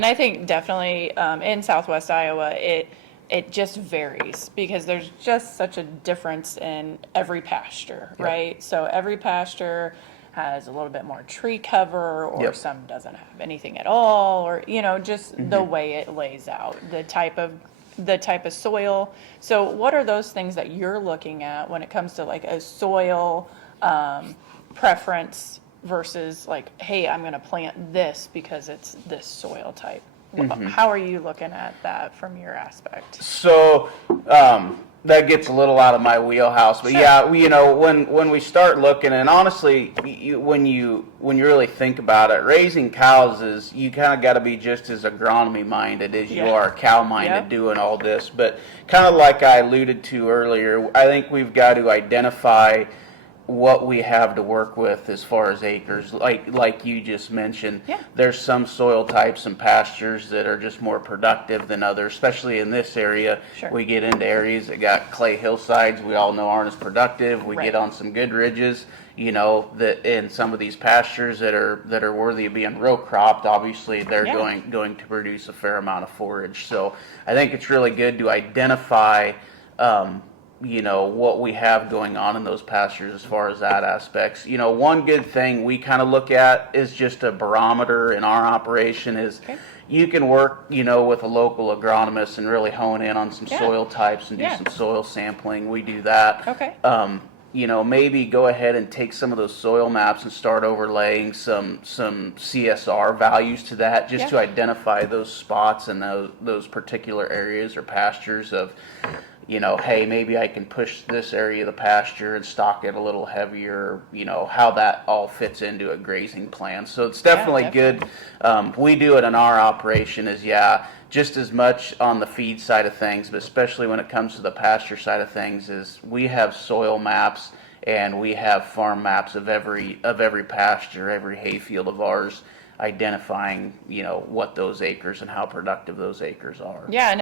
And I think definitely in Southwest Iowa, it just varies because there's just such a difference in every pasture, Yep. right? So every pasture has a little bit more tree cover, or Yep. some doesn't have anything at all, or just the Hmm. way it lays out, the type of soil. So what are those things that you're looking at when it comes to like a soil preference versus like, hey, I'm going to plant this because it's this soil type? How are you looking at that from your aspect? So that gets a little out of my wheelhouse, but Sure. yeah, when we start looking, and honestly, when you really think about it, raising cows is you kind of got to be just as agronomy minded as you Yeah. are cow minded Yep. doing all this. But kind of like I alluded to earlier, I think we've got to identify what we have to work with as far as acres. Like you just mentioned, Yeah. there's some soil types and pastures that are just more productive than others, especially in this area. Sure. We get into areas that got clay hillsides we all know aren't as productive. We Right. get on some good ridges, that in some of these pastures that are worthy of being row cropped, obviously they're Yeah. going to produce a fair amount of forage. So I think it's really good to identify what we have going on in those pastures as far as that aspects. One good thing we kind of look at is just a barometer in our operation is Okay. you can work, with a local agronomist and really hone in on some Yeah. soil types and do Yeah. some soil sampling. We do that. Okay. Maybe go ahead and take some of those soil maps and start overlaying some CSR values to that, just Yeah. to identify those spots and those particular areas or pastures of, hey, maybe I can push this area of the pasture and stock it a little heavier, how that all fits into a grazing plan. So it's definitely good. We do it in our operation is, just as much on the feed side of things, but especially when it comes to the pasture side of things, is we have soil maps and we have farm maps of every pasture, every hayfield of ours, identifying, what those acres and how productive those acres are. Yeah.